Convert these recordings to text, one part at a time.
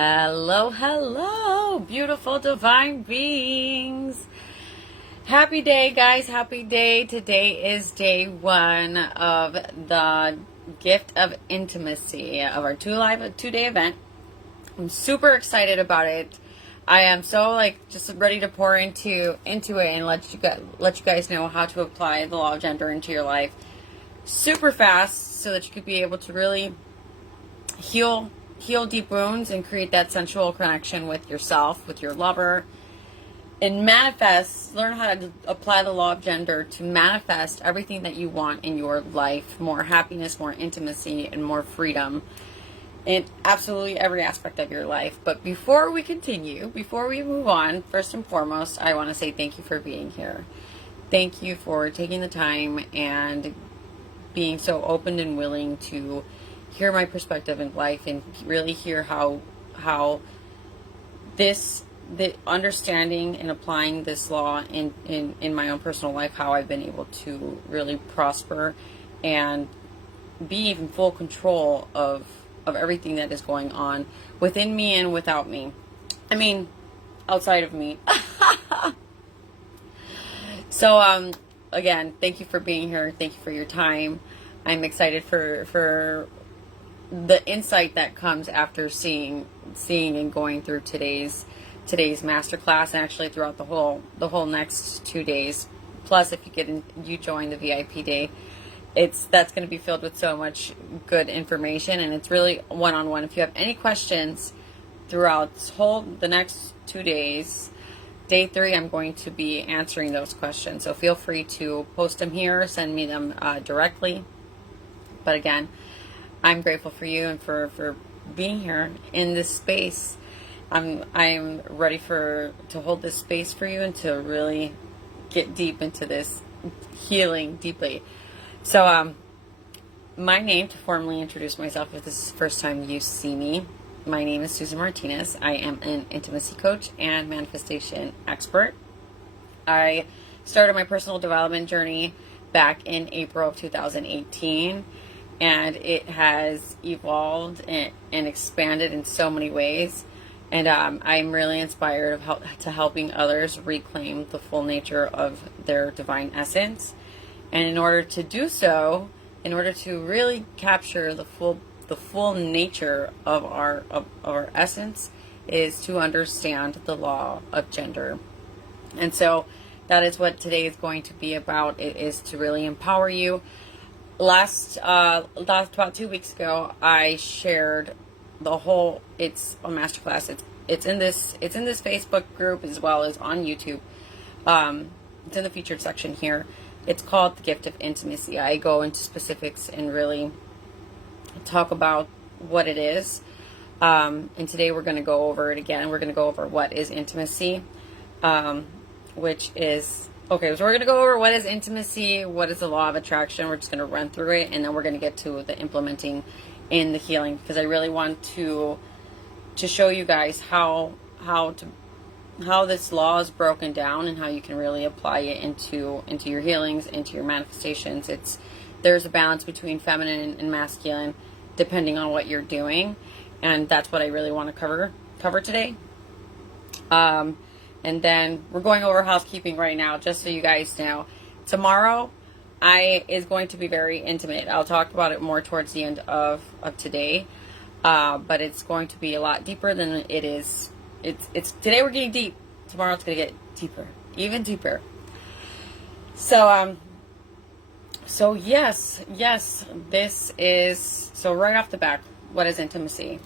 Hello, hello, beautiful divine beings. Happy day, guys. Happy day. Today is day one of the gift of intimacy of our two-day event. I'm super excited about it. I am so just ready to pour into it and let you guys know how to apply the law of gender into your life super fast so that you could be able to really heal deep wounds and create that sensual connection with yourself, with your lover, and learn how to apply the law of gender to manifest everything that you want in your life. More happiness, more intimacy, and more freedom in absolutely every aspect of your life. But before we move on, first and foremost, I want to say thank you for being here. Thank you for taking the time and being so open and willing to hear my perspective in life and really hear how the understanding and applying this law in my own personal life, how I've been able to really prosper and be in full control of everything that is going on within me and without me. I mean, outside of me. So, again, thank you for being here. Thank you for your time. I'm excited for the insight that comes after seeing and going through today's masterclass, and actually throughout the whole next 2 days. Plus, if you join the VIP day, that's going to be filled with so much good information, and it's really one-on-one. If you have any questions throughout the next 2 days, day 3, I'm going to be answering those questions. So feel free to post them here, send me them directly. But again, I'm grateful for you and for being here in this space. I'm ready to hold this space for you and to really get deep into this healing deeply. So, my name, to formally introduce myself, if this is the first time you see me, my name is Susan Martinez. I am an intimacy coach and manifestation expert. I started my personal development journey back in April of 2018. And it has evolved and expanded in so many ways. And I'm really inspired to helping others reclaim the full nature of their divine essence. And in order to do so, in order to really capture the full nature of our essence, is to understand the law of gender. And so that is what today is going to be about. It is to really empower you. Last about 2 weeks ago, I shared it's a masterclass. It's in this Facebook group as well as on YouTube. It's in the featured section here. It's called The Gift of Intimacy. I go into specifics and really talk about what it is. And today we're going to go over it again. We're going to go over what is intimacy, which is... Okay, so we're going to go over what is intimacy, what is the law of attraction. We're just going to run through it, and then we're going to get to the implementing in the healing, because I really want to show you guys how this law is broken down and how you can really apply it into your healings, into your manifestations. There's a balance between feminine and masculine depending on what you're doing, and that's what I really want to cover today. And then we're going over housekeeping right now, just so you guys know. Tomorrow is going to be very intimate. I'll talk about it more towards the end of today. But it's going to be a lot deeper than it is. Today we're getting deep. Tomorrow it's going to get deeper, even deeper. So yes, this is, so right off the bat, what is intimacy?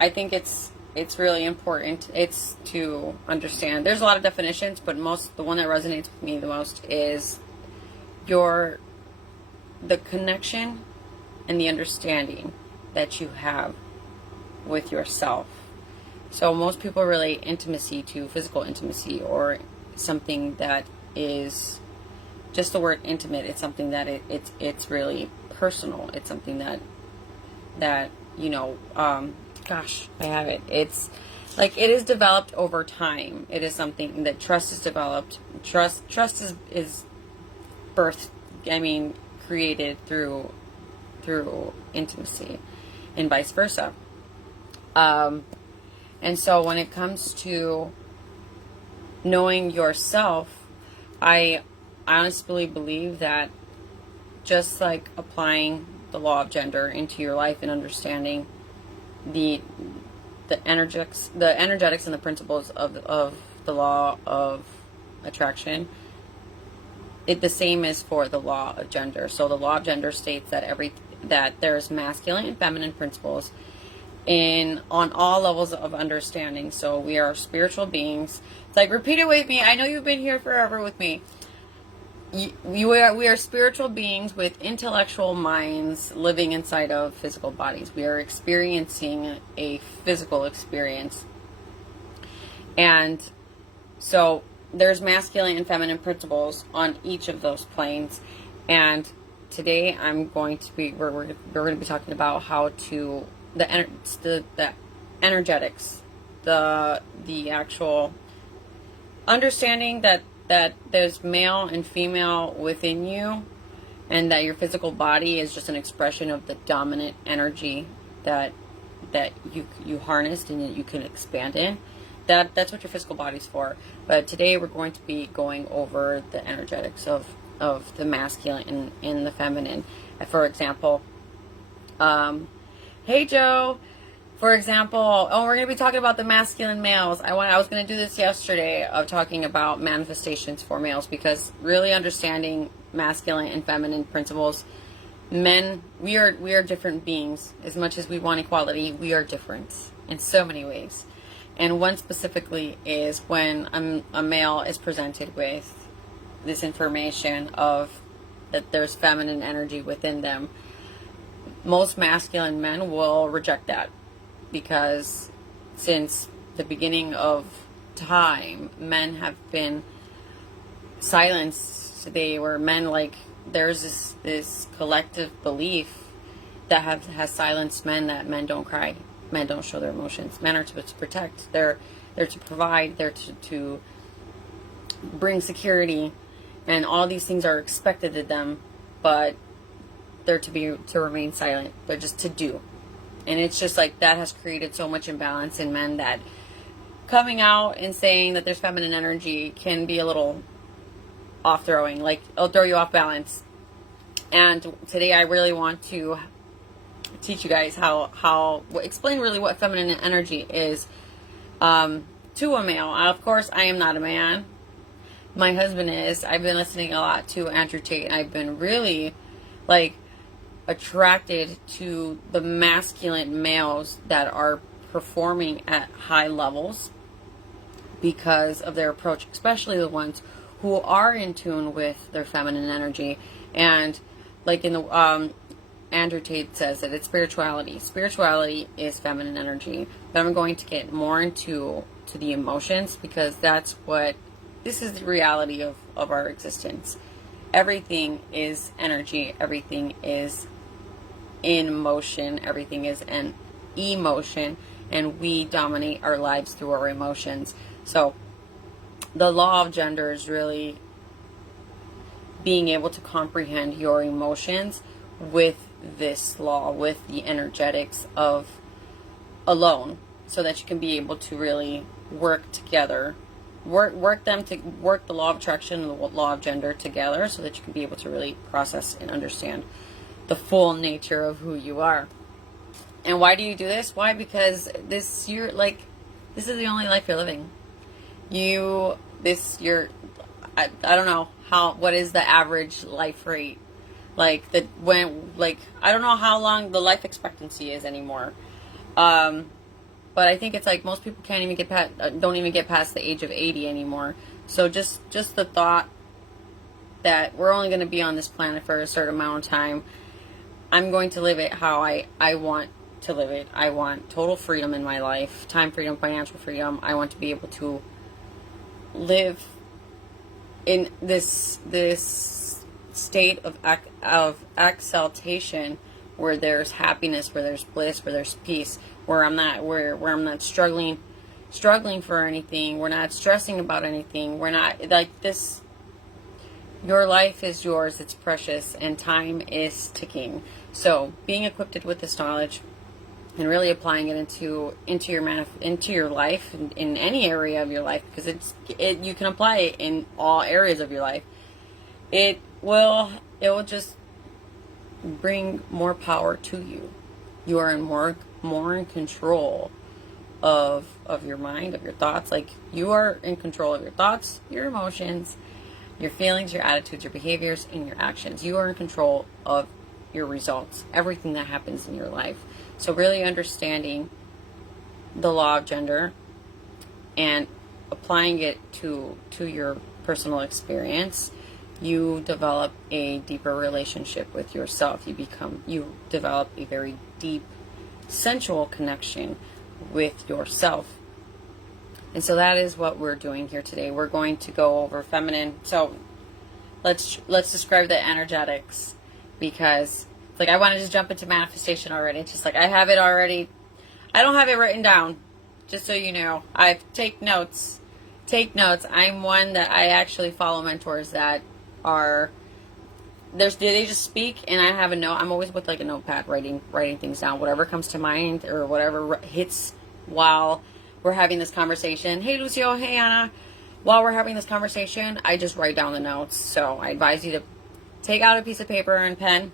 I think it's really important. It's to understand. There's a lot of definitions, but the one that resonates with me the most is the connection and the understanding that you have with yourself. So most people relate intimacy to physical intimacy, or something that is just the word intimate. It's something that it's really personal. It's something that gosh, I have it. It's like it is developed over time. It is something that trust is developed. Trust is birthed. Created through intimacy, and vice versa. And so when it comes to knowing yourself, I honestly believe that just like applying the law of gender into your life and understanding the energetics and the principles of the law of attraction, the same is for the law of gender. So the law of gender states that there's masculine and feminine principles on all levels of understanding. So we are spiritual beings. It's like, repeat it with me. I know you've been here forever with me. We are spiritual beings with intellectual minds living inside of physical bodies. We are experiencing a physical experience. And so there's masculine and feminine principles on each of those planes. And today we're going to be talking about how to the energetics, the actual understanding that there's male and female within you, and that your physical body is just an expression of the dominant energy that you harnessed and that you can expand in. That's what your physical body's for. But today we're going to be going over the energetics of the masculine and the feminine. For example, hey Joe. For example, we're going to be talking about the masculine males. I was going to do this yesterday of talking about manifestations for males, because really understanding masculine and feminine principles, men, we are different beings. As much as we want equality, we are different in so many ways. And one specifically is when a male is presented with this information of that there's feminine energy within them. Most masculine men will reject that, because since the beginning of time, men have been silenced. They were men, like, there's this collective belief that has silenced men, that men don't cry, men don't show their emotions. Men are to protect. They're to provide. They're to bring security, and all these things are expected of them, but they're to remain silent. They're just to do. And it's just like that has created so much imbalance in men that coming out and saying that there's feminine energy can be a little off-throwing. Like, it'll throw you off balance. And today I really want to teach you guys explain really what feminine energy is to a male. Of course, I am not a man. My husband is. I've been listening a lot to Andrew Tate, and I've been really, like, attracted to the masculine males that are performing at high levels because of their approach, especially the ones who are in tune with their feminine energy. And like in the Andrew Tate says that it's spirituality. Spirituality is feminine energy. But I'm going to get more into the emotions, because this is the reality of our existence. Everything is energy. Everything is in motion. Everything is an emotion, and we dominate our lives through our emotions. So the law of gender is really being able to comprehend your emotions with this law, with the energetics of alone, so that you can be able to really work together, work the law of attraction and the law of gender together, so that you can be able to really process and understand the full nature of who you are. And why do you do this? Why? Because this is the only life you're living. I don't know what is the average life rate, I don't know how long the life expectancy is anymore. But I think it's like most people don't even get past the age of 80 anymore. So just the thought that we're only going to be on this planet for a certain amount of time, I'm going to live it how I want to live it. I want total freedom in my life, time freedom, financial freedom. I want to be able to live in this state of exaltation, where there's happiness, where there's bliss, where there's peace, where I'm not struggling for anything. We're not stressing about anything. We're not like this. Your life is yours. It's precious, and time is ticking. So being equipped with this knowledge and really applying it into your life, in any area of your life, because you can apply it in all areas of your life. It will just bring more power to you. You are more in control of your mind, of your thoughts. Like, you are in control of your thoughts, your emotions, your feelings, your attitudes, your behaviors, and your actions. You are in control of your results, everything that happens in your life. So really understanding the law of gender and applying it to your personal experience, you develop a deeper relationship with yourself. You develop a very deep, sensual connection with yourself. And so that is what we're doing here today. We're going to go over feminine. So let's describe the energetics, because it's like I want to just jump into manifestation already. It's just like I have it already. I don't have it written down, just so you know. I take notes. I'm one that I actually follow mentors that are they just speak, and I have a note. I'm always with like a notepad writing things down, whatever comes to mind or whatever hits while we're having this conversation. Hey Lucio, hey Anna. While we're having this conversation, I just write down the notes. So I advise you to take out a piece of paper and pen,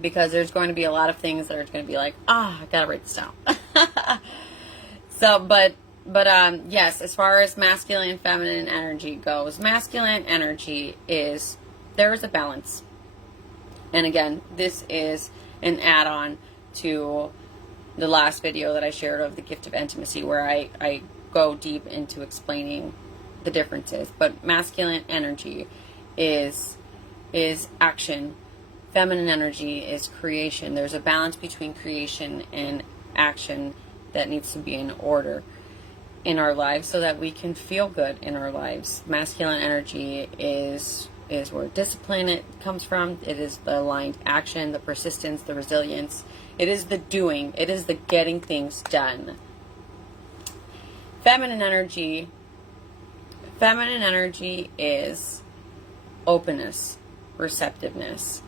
because there's going to be a lot of things that are going to be like, I gotta write this down. So, but yes, as far as masculine and feminine energy goes, masculine energy there is a balance. And again, this is an add-on to the last video that I shared of the gift of intimacy, where I go deep into explaining the differences. But masculine energy is action. Feminine energy is creation. There's a balance between creation and action that needs to be in order in our lives so that we can feel good in our lives. Masculine energy is where discipline comes from. It is the aligned action, the persistence, the resilience. It is the doing. It is the getting things done. Feminine energy is openness, receptiveness.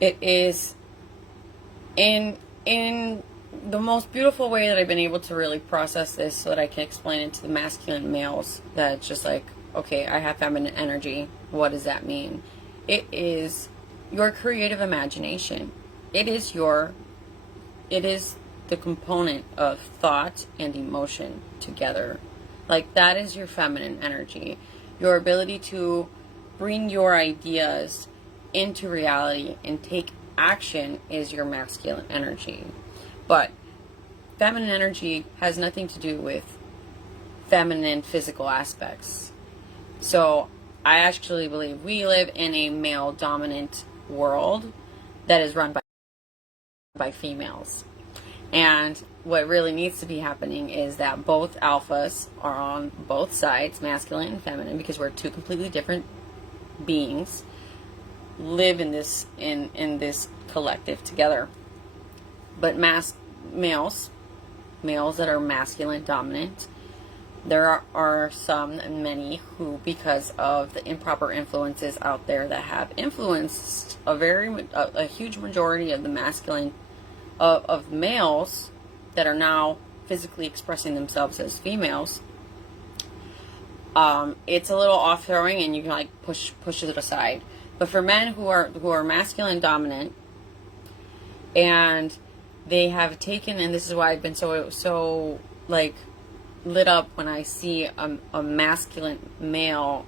It is in the most beautiful way that I've been able to really process this so that I can explain it to the masculine males, that it's just like, okay, I have feminine energy. What does that mean? It is your creative imagination. It is the component of thought and emotion together. Like, that is your feminine energy. Your ability to bring your ideas into reality and take action is your masculine energy. But feminine energy has nothing to do with feminine physical aspects. So I actually believe we live in a male dominant world that is run by females. And what really needs to be happening is that both alphas are on both sides, masculine and feminine, because we're two completely different beings, live in this collective together. But males that are masculine dominant, there are some and many who, because of the improper influences out there that have influenced a huge majority of the masculine of males that are now physically expressing themselves as females, it's a little off-throwing, and you can like push it aside. But for men who are masculine dominant, and they have taken, and this is why I've been so like lit up when I see a masculine male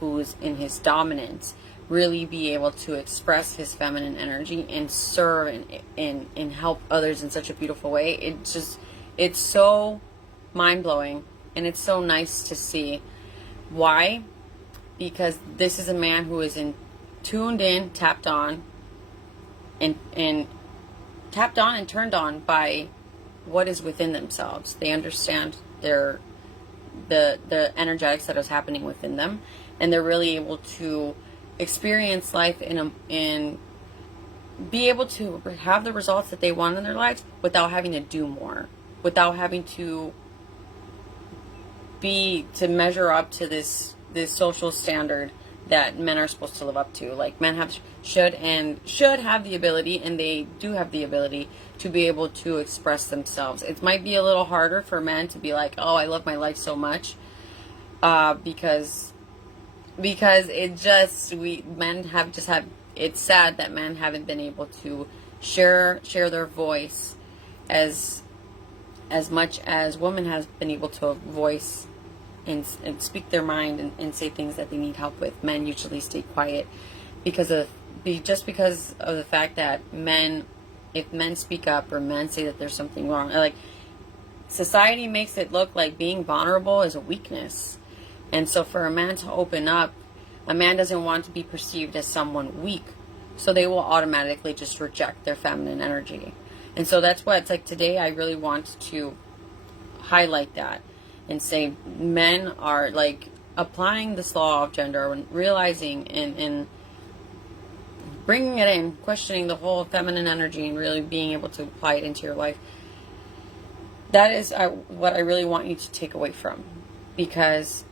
who's in his dominance really be able to express his feminine energy and serve and help others in such a beautiful way. It's so mind-blowing, and it's so nice to see. Why? Because this is a man who is tuned in, tapped on, and turned on by what is within themselves. They understand the energetics that is happening within them, and they're really able to experience life and be able to have the results that they want in their lives without having to do more, without having to measure up to this social standard that men are supposed to live up to. Like, men should have the ability, and they do have the ability to be able to express themselves. It might be a little harder for men to be like, oh, I love my life so much, because it's sad that men haven't been able to share their voice as much as women have been able to voice and speak their mind and say things that they need help with. Men usually stay quiet because of the fact that if men speak up or men say that there's something wrong, like, society makes it look like being vulnerable is a weakness. And so for a man to open up, a man doesn't want to be perceived as someone weak. So they will automatically just reject their feminine energy. And so that's why it's like today I really want to highlight that and say men are like applying this law of gender and realizing and bringing it in, questioning the whole feminine energy and really being able to apply it into your life. That is what I really want you to take away from, because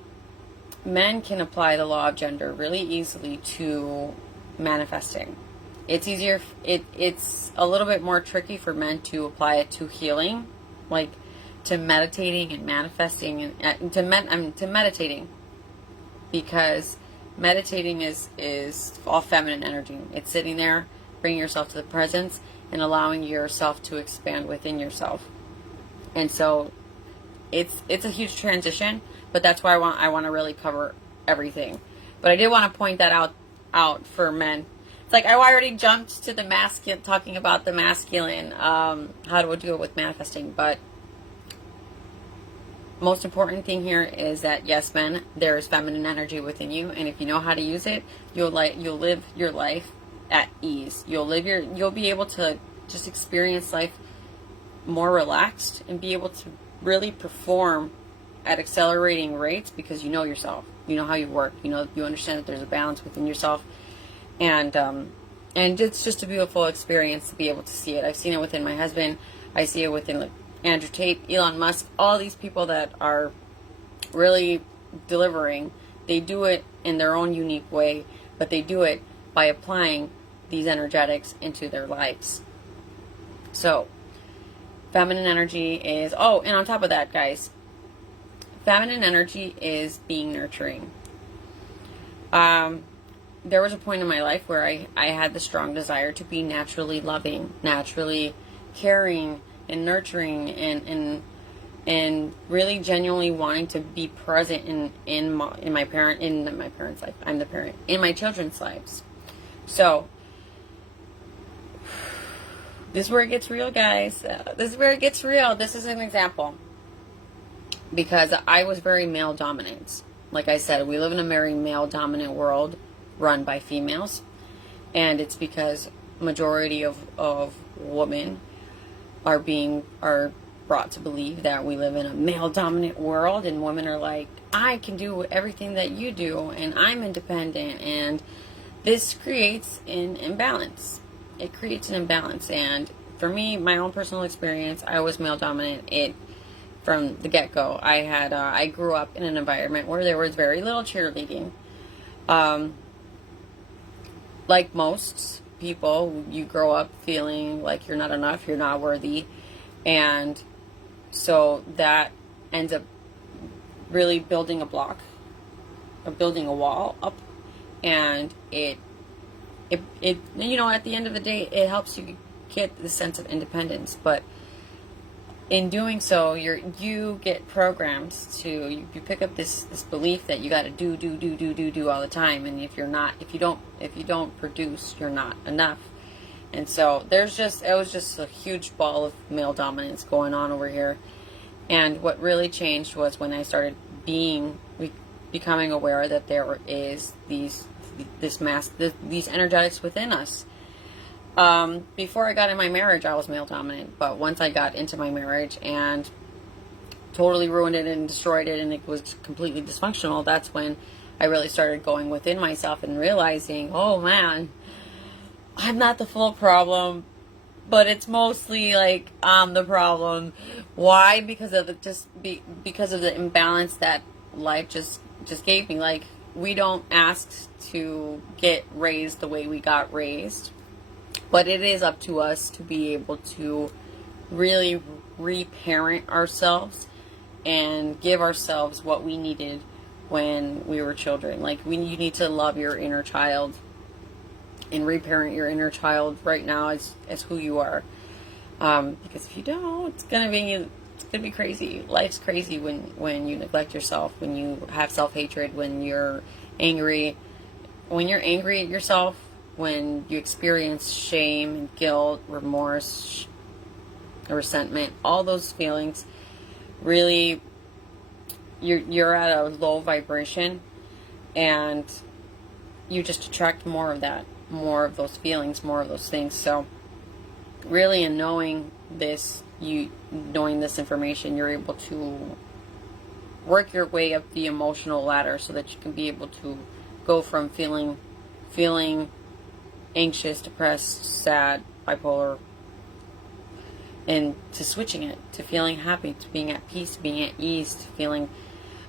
men can apply the law of gender really easily to manifesting. It's easier. It's a little bit more tricky for men to apply it to healing, like to meditating and manifesting, and to meditating, because meditating is all feminine energy. It's sitting there, bringing yourself to the presence, and allowing yourself to expand within yourself. And so, it's a huge transition. But that's why I want to really cover everything. But I did want to point that out for men. It's like I already jumped to the masculine, talking about the masculine, how to do it with manifesting. But most important thing here is that, yes, men, there is feminine energy within you, and if you know how to use it, you'll live your life at ease. You'll be able to just experience life more relaxed and be able to really perform at accelerating rates, because you know yourself, you know how you work, you understand that there's a balance within yourself, and it's just a beautiful experience to be able to see it. I've seen it within my husband. I see it within like Andrew Tate, Elon Musk, all these people that are really delivering. They do it in their own unique way, but they do it by applying these energetics into their lives. So, feminine energy is, and on top of that, guys, feminine energy is being nurturing. There was a point in my life where I had the strong desire to be naturally loving, naturally caring and nurturing, and really genuinely wanting to be present in my parents' life. I'm the parent in my children's lives. So this is where it gets real, guys. This is where it gets real. This is an example. Because I was very male dominant. Like I said, we live in a very male dominant world run by females. And it's because majority of women are brought to believe that we live in a male dominant world, and women are like, I can do everything that you do, and I'm independent, and this creates an imbalance. It creates an imbalance. And for me, my own personal experience, I was male dominant. From the get-go, I grew up in an environment where there was very little cheerleading. Like most people, you grow up feeling like you're not enough, you're not worthy, and so that ends up really building a block, or building a wall up, and it at the end of the day, it helps you get the sense of independence, but in doing so, you get programmed to, you pick up this belief that you got to do all the time, and if you don't produce, you're not enough. And so it was just a huge ball of male dominance going on over here. And what really changed was when I started becoming aware that there is these energetics within us. Before I got in my marriage, I was male dominant, but once I got into my marriage and totally ruined it and destroyed it, and it was completely dysfunctional, that's when I really started going within myself and realizing, oh man, I'm not the full problem, but it's mostly like I'm the problem. Why? Because of the imbalance that life just gave me. Like, we don't ask to get raised the way we got raised, but it is up to us to be able to really reparent ourselves and give ourselves what we needed when we were children. Like, you need to love your inner child and reparent your inner child right now as who you are. Because if you don't, it's gonna be crazy. Life's crazy when you neglect yourself, when you have self-hatred, when you're angry at yourself, when you experience shame and guilt, remorse, resentment, all those feelings. Really, you're at a low vibration, and you just attract more of that, more of those feelings, more of those things. So really, in knowing this information, you're able to work your way up the emotional ladder so that you can be able to go from feeling anxious, depressed, sad, bipolar, and to switching it to feeling happy, to being at peace, to being at ease, to feeling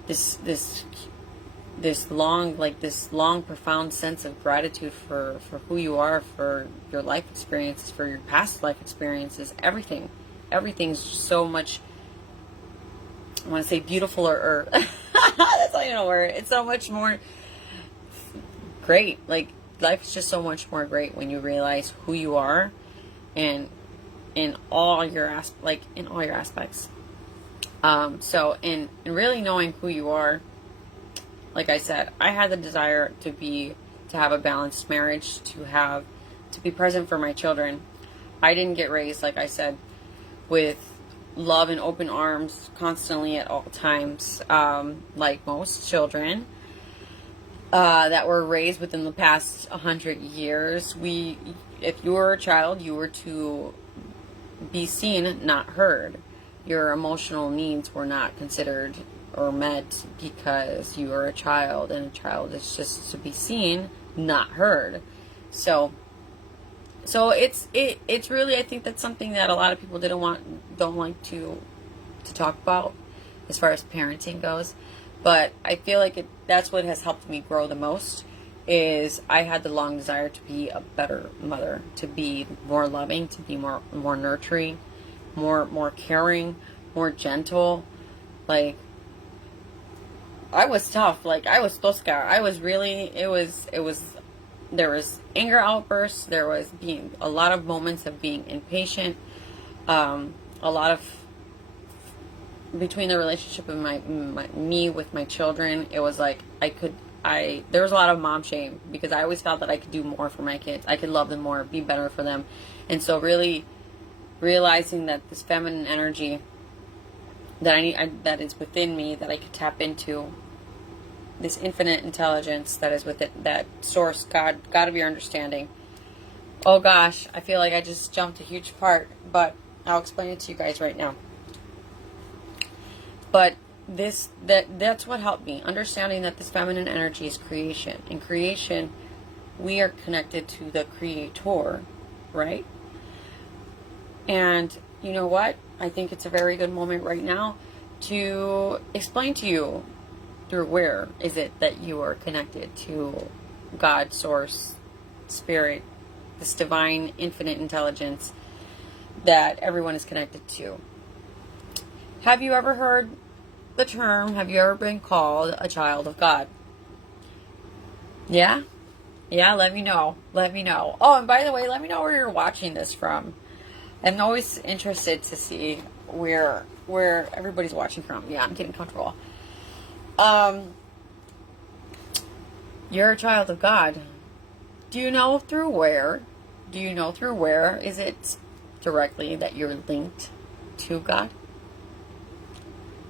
this long profound sense of gratitude for who you are, for your life experiences, for your past life experiences, everything's so much, I want to say beautiful, or that's not even a word. It's so much more great. Like, life is just so much more great when you realize who you are, and in all your aspects. So in really knowing who you are, like I said, I had the desire to have a balanced marriage, to be present for my children. I didn't get raised, like I said, with love and open arms constantly at all times, like most children that were raised within the past 100 years. If you were a child, you were to be seen, not heard. Your emotional needs were not considered or met because you are a child, and a child is just to be seen, not heard. So it's really, I think that's something that a lot of people don't like to talk about as far as parenting goes. But I feel like that's what has helped me grow the most. Is I had the long desire to be a better mother, to be more loving, to be more nurturing, more caring, more gentle. Like, I was tough. Like, I was tosca. I was really, there was anger outbursts. There was a lot of moments of being impatient. A lot of, between the relationship of me with my children, it was like there was a lot of mom shame, because I always felt that I could do more for my kids. I could love them more, be better for them. And so really realizing that this feminine energy that is within me, that I could tap into, this infinite intelligence that is within, that source, God of your understanding. Oh gosh, I feel like I just jumped a huge part, but I'll explain it to you guys right now. But that's what helped me, understanding that this feminine energy is creation. In creation, we are connected to the Creator, right? And you know what? I think it's a very good moment right now to explain to you through where is it that you are connected to God, Source, Spirit, this divine, infinite intelligence that everyone is connected to. Have you ever heard the term, have you ever been called a child of God? Yeah? Yeah, let me know. Let me know. Oh, and by the way, let me know where you're watching this from. I'm always interested to see where everybody's watching from. Yeah, I'm getting comfortable. You're a child of God. Do you know through where? Is it directly that you're linked to God?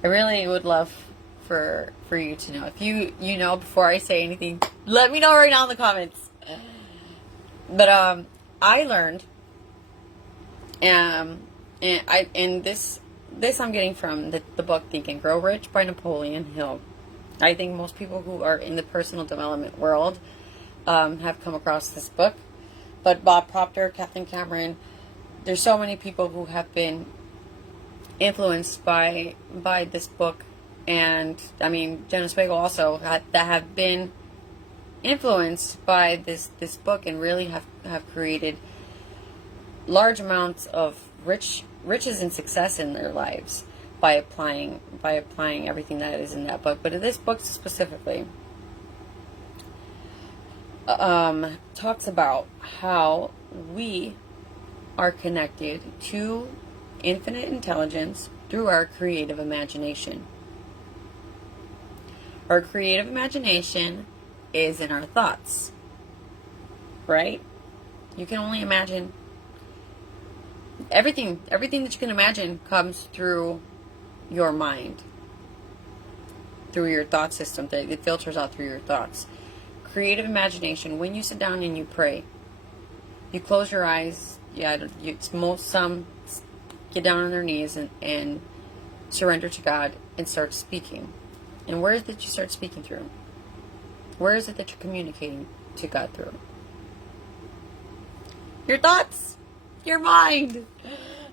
I really would love for you to know. If you know, before I say anything, let me know right now in the comments. But I learned, and this I'm getting from the book Think and Grow Rich by Napoleon Hill. I think most people who are in the personal development world have come across this book. But Bob Proctor, Kathleen Cameron, there's so many people who have been influenced by this book, and I mean Jenna Spiegel also, that have been influenced by this book and really have created large amounts of riches and success in their lives by applying everything that is in that book. But in this book specifically, talks about how we are connected to infinite intelligence through our creative imagination. Our creative imagination is in our thoughts, right? You can only imagine everything that you can imagine comes through your mind, through your thought system. It filters out through your thoughts. Creative imagination, when you sit down and you pray, you close your eyes, some get down on their knees and surrender to God and start speaking. And where is it that you start speaking through? Where is it that you're communicating to God through? Your thoughts, your mind.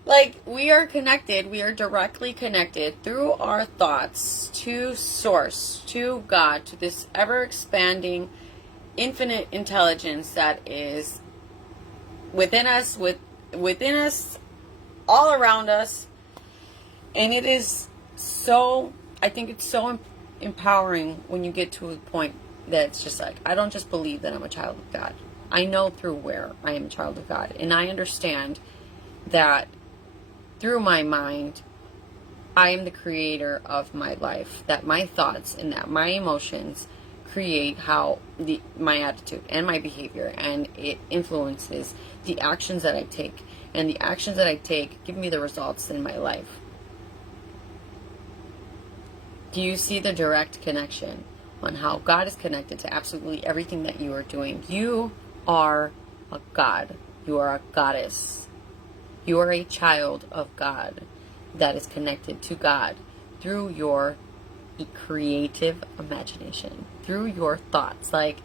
Like, we are connected, we are directly connected through our thoughts to Source, to God, to this ever-expanding, infinite intelligence that is within us, all around us. And it is so, I think it's so empowering when you get to a point that it's just like, I don't just believe that I'm a child of God. I know through where I am a child of God. And I understand that through my mind, I am the creator of my life. That my thoughts and that my emotions create my attitude and my behavior. And it influences the actions that I take. And the actions that I take give me the results in my life. Do you see the direct connection on how God is connected to absolutely everything that you are doing? You are a God. You are a goddess. You are a child of God that is connected to God through your creative imagination, through your thoughts. Like,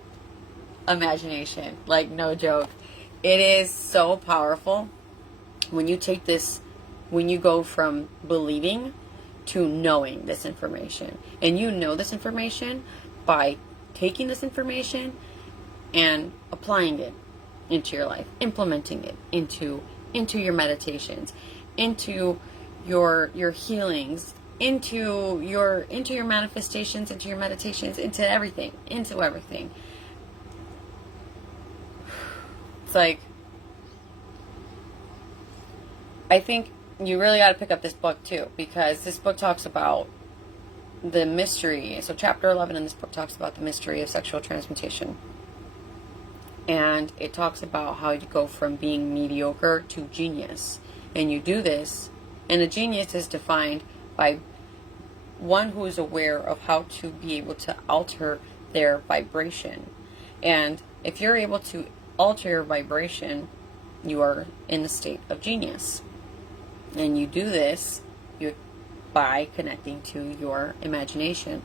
imagination, like, no joke. It is so powerful when you take this, when you go from believing to knowing this information. And you know this information by taking this information and applying it into your life, implementing it into your meditations, into your healings, into your manifestations, into your meditations, into everything. It's like, I think you really got to pick up this book too, because this book talks about the mystery. So chapter 11 in this book talks about the mystery of sexual transmutation. And it talks about how you go from being mediocre to genius. And you do this, and a genius is defined by one who is aware of how to be able to alter their vibration. And if you're able to alter your vibration, you are in the state of genius. And you do this by connecting to your imagination.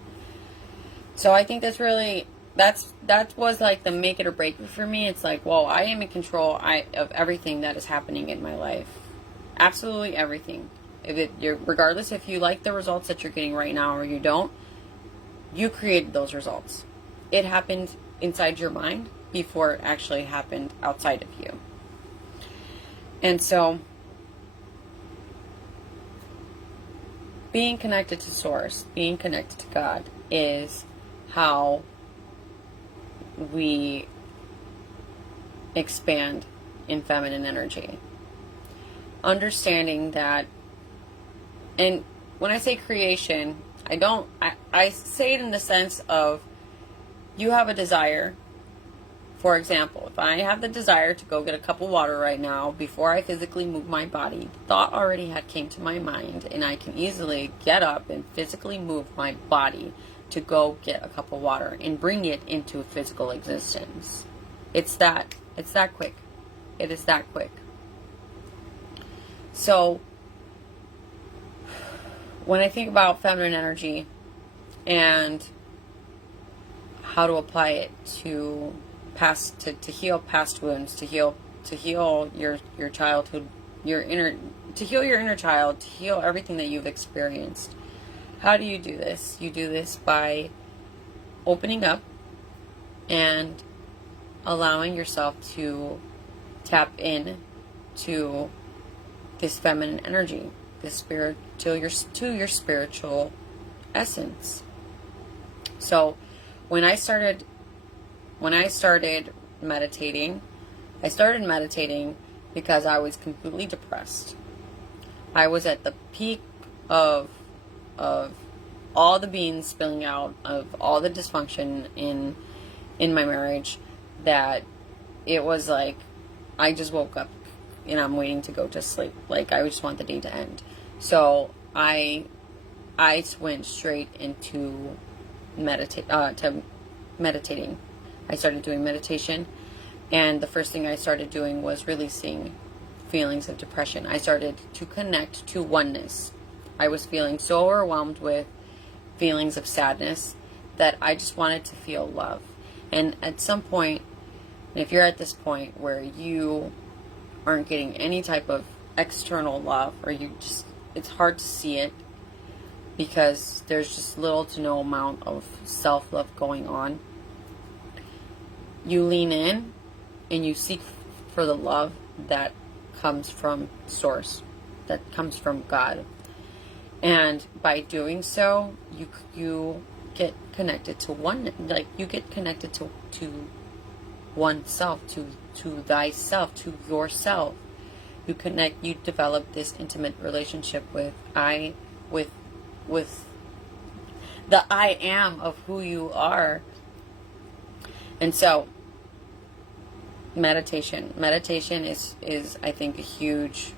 So I think that's really, that was like the make it or break it for me. It's like, whoa, I am in control of everything that is happening in my life. Absolutely everything. Regardless if you like the results that you're getting right now or you don't, you created those results. It happened inside your mind before it actually happened outside of you. And so, being connected to Source, being connected to God, is how we expand in feminine energy. Understanding that, and when I say creation, I say it in the sense of, you have a desire. For example, if I have the desire to go get a cup of water right now, before I physically move my body, thought already came to my mind, and I can easily get up and physically move my body to go get a cup of water and bring it into physical existence. It's that quick. It is that quick. So, when I think about feminine energy and how to apply it to heal past wounds, to heal your childhood, to heal your inner child, to heal everything that you've experienced. How do you do this? You do this by opening up and allowing yourself to tap in to this feminine energy, this spirit, to your spiritual essence. So when I started meditating, I started meditating because I was completely depressed. I was at the peak of all the beans spilling out, of all the dysfunction in my marriage, that it was like I just woke up and I'm waiting to go to sleep. Like, I just want the day to end. So I went straight into meditating. I started doing meditation, and the first thing I started doing was releasing feelings of depression. I started to connect to oneness. I was feeling so overwhelmed with feelings of sadness that I just wanted to feel love. And at some point, if you're at this point where you aren't getting any type of external love, or it's hard to see it because there's just little to no amount of self-love going on, you lean in and you seek for the love that comes from Source, that comes from God. And by doing so, you get connected to one, like you get connected to oneself, to thyself, to yourself. You develop this intimate relationship with the I am of who you are. And so meditation is I think a huge,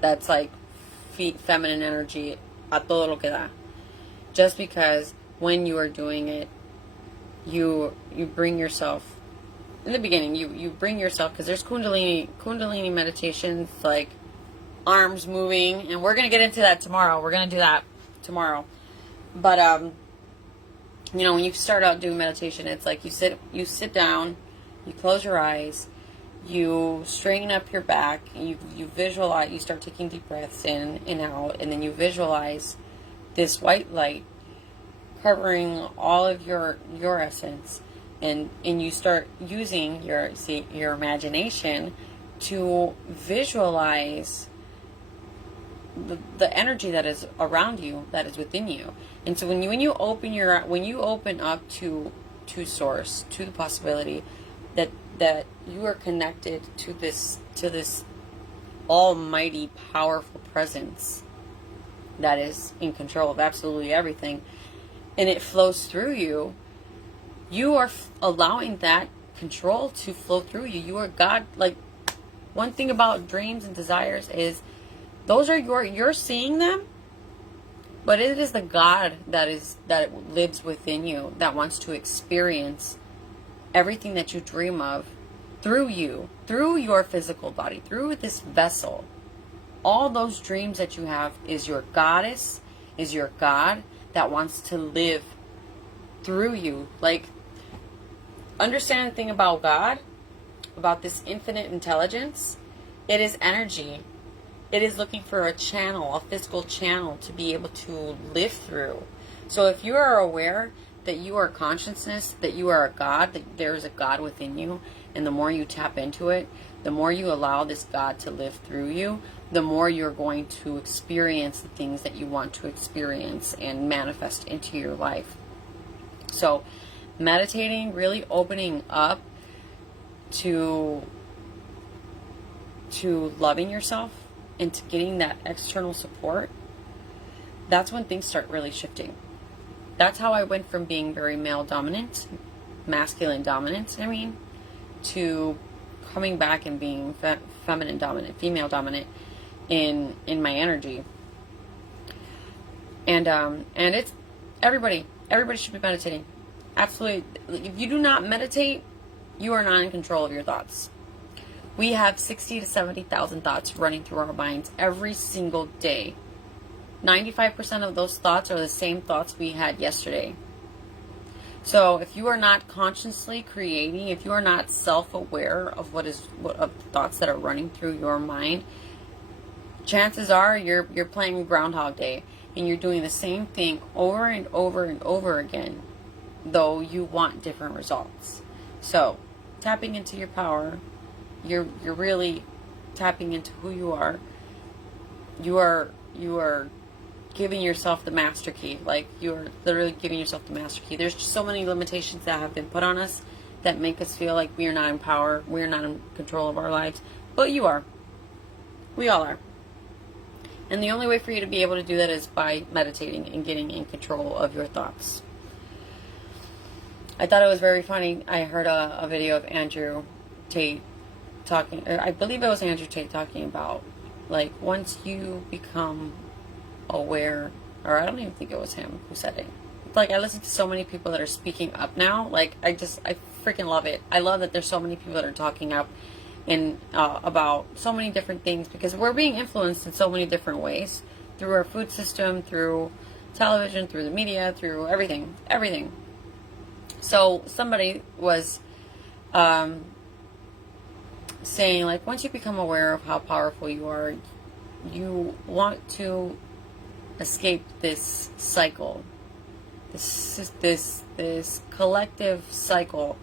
that's like feminine energy a todo lo que da. Just because when you are doing it, you bring yourself, in the beginning, you bring yourself, because there's kundalini meditations, like arms moving, and we're going to get into that tomorrow. We're going to do that tomorrow. But, when you start out doing meditation, it's like you sit down, you close your eyes, you straighten up your back, you visualize, you start taking deep breaths in and out, and then you visualize this white light covering all of your essence, and you start using your imagination to visualize the energy that is around you, that is within you. And so when you open up to Source, to the possibility that you are connected to this almighty, powerful presence that is in control of absolutely everything, and it flows through you, you are allowing that control to flow through you. You are God. Like, one thing about dreams and desires is those are you're seeing them, but it is the God that lives within you, that wants to experience everything that you dream of through you, through your physical body, through this vessel. All those dreams that you have is your goddess, is your God that wants to live through you. Like, understand the thing about God, about this infinite intelligence, it is energy. It is looking for a channel, a physical channel to be able to live through. So if you are aware that you are consciousness, that you are a God, that there is a God within you, and the more you tap into it, the more you allow this God to live through you, the more you're going to experience the things that you want to experience and manifest into your life. So meditating, really opening up to loving yourself and to getting that external support, that's when things start really shifting. That's how I went from being very male dominant, masculine dominant, to coming back and being feminine dominant, female dominant in my energy. And it's everybody should be meditating. Absolutely. If you do not meditate, you are not in control of your thoughts. We have 60 to 70,000 thoughts running through our minds every single day. 95% of those thoughts are the same thoughts we had yesterday. So if you are not consciously creating, if you are not self-aware of of thoughts that are running through your mind, chances are you're playing Groundhog Day and you're doing the same thing over and over and over again. though you want different results. So tapping into your power, you're really tapping into who you are. You are giving yourself the master key. Like, you're literally giving yourself the master key. There's just so many limitations that have been put on us that make us feel like we are not in power, we are not in control of our lives. But you are. We all are. And the only way for you to be able to do that is by meditating and getting in control of your thoughts. I thought it was very funny. I heard a video of Andrew Tate talking, or I believe it was Andrew Tate talking about, like, once you become aware, or I don't even think it was him who said it. Like, I listen to so many people that are speaking up now. Like, I freaking love it. I love that there's so many people that are talking up and about so many different things, because we're being influenced in so many different ways, through our food system, through television, through the media, through everything. So somebody was saying, like, once you become aware of how powerful you are, you want to escape this cycle, this collective cycle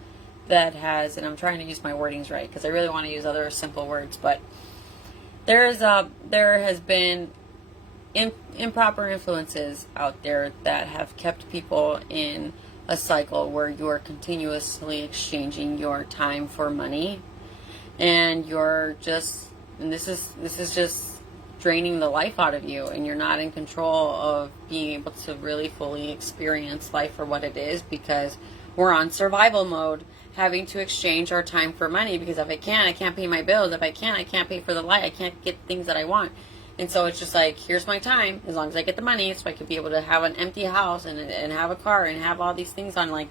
that has, and I'm trying to use my wordings right because I really want to use other simple words, but there has been improper influences out there that have kept people in a cycle where you are continuously exchanging your time for money, and this is just draining the life out of you, and you're not in control of being able to really fully experience life for what it is, because we're on survival mode, having to exchange our time for money, because if I can't pay my bills. If I can't pay for the light. I can't get things that I want. And so it's just like, here's my time, as long as I get the money, so I could be able to have an empty house and have a car and have all these things on. Like,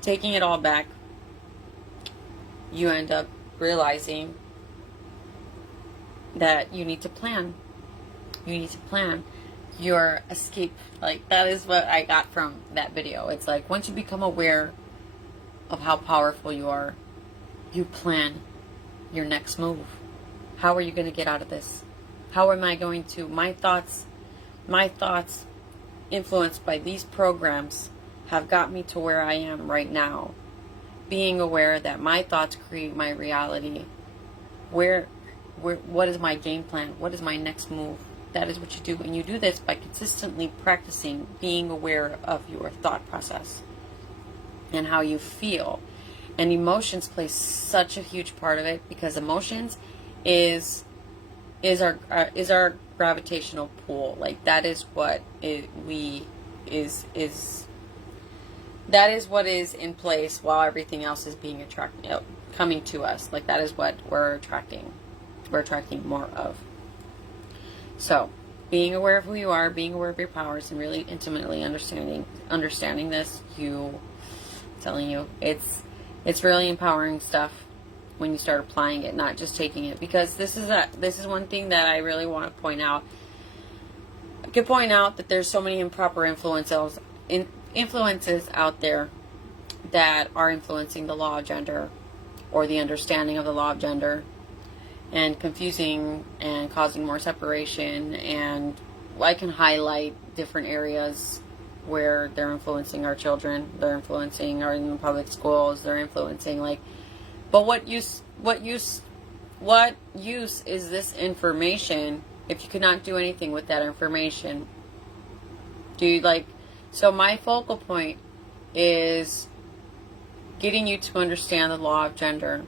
taking it all back, you end up realizing that you need to plan. You need to plan your escape. Like, that is what I got from that video. It's like, once you become aware of how powerful you are, you plan your next move. How are you going to get out of this? How am I going to, my thoughts influenced by these programs have got me to where I am right now. Being aware that my thoughts create my reality. What is my game plan? What is my next move? That is what you do. And you do this by consistently practicing being aware of your thought process and how you feel. And emotions play such a huge part of it, because emotions is our gravitational pull. Like, that is what that is what is in place while everything else is being coming to us. Like, that is what we're attracting more of. So, being aware of who you are, being aware of your powers, and really intimately understanding this, I'm telling you, it's really empowering stuff when you start applying it, not just taking it. Because this is one thing that I really want to point out. I could point out that there's so many improper influences out there that are influencing the law of gender, or the understanding of the law of gender, and confusing and causing more separation. And I can highlight different areas where they're influencing our children, they're influencing our in the public schools, they're influencing, like, but what use is this information if you could not do anything with that information? So my focal point is getting you to understand the law of gender,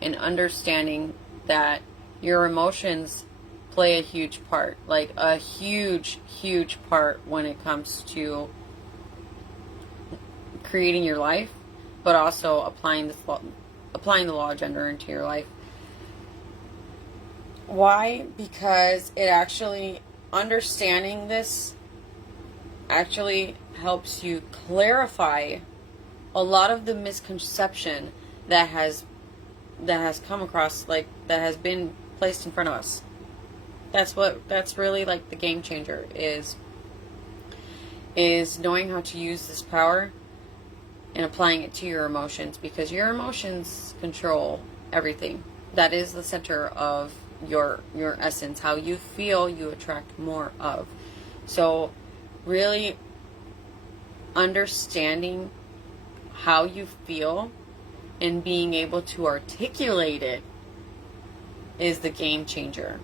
and understanding that your emotions play a huge part, like a huge part, when it comes to creating your life, but also applying the law of gender into your life. Why? Because understanding this actually helps you clarify a lot of the misconception that has come across, like, that has been placed in front of us. That's really, like, the game changer is knowing how to use this power and applying it to your emotions, because your emotions control everything. That is the center of your essence. How you feel, you attract more of. So really understanding how you feel and being able to articulate it is the game changer.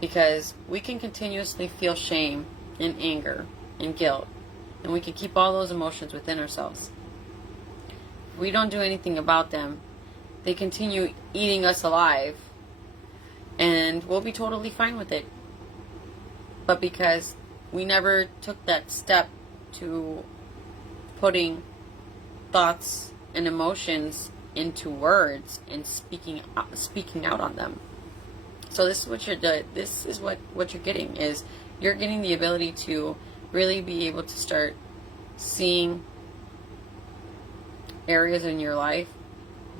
Because we can continuously feel shame and anger and guilt, and we can keep all those emotions within ourselves. If we don't do anything about them, they continue eating us alive, and we'll be totally fine with it. But because we never took that step to putting thoughts and emotions into words and speaking out on them. So this is what you're getting is you're getting the ability to really be able to start seeing areas in your life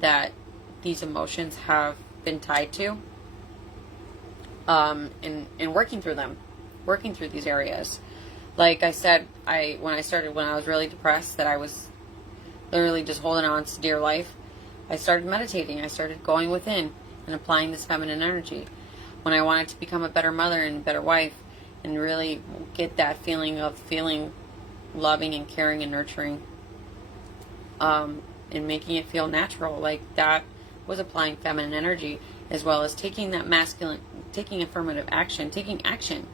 that these emotions have been tied to, and working through them, working through these areas. Like I said, when I was really depressed, that I was literally just holding on to dear life, I started meditating. I started going within and applying this feminine energy. When I wanted to become a better mother and a better wife and really get that feeling of feeling loving and caring and nurturing, and making it feel natural, like that was applying feminine energy, as well as taking that masculine, taking affirmative action, taking action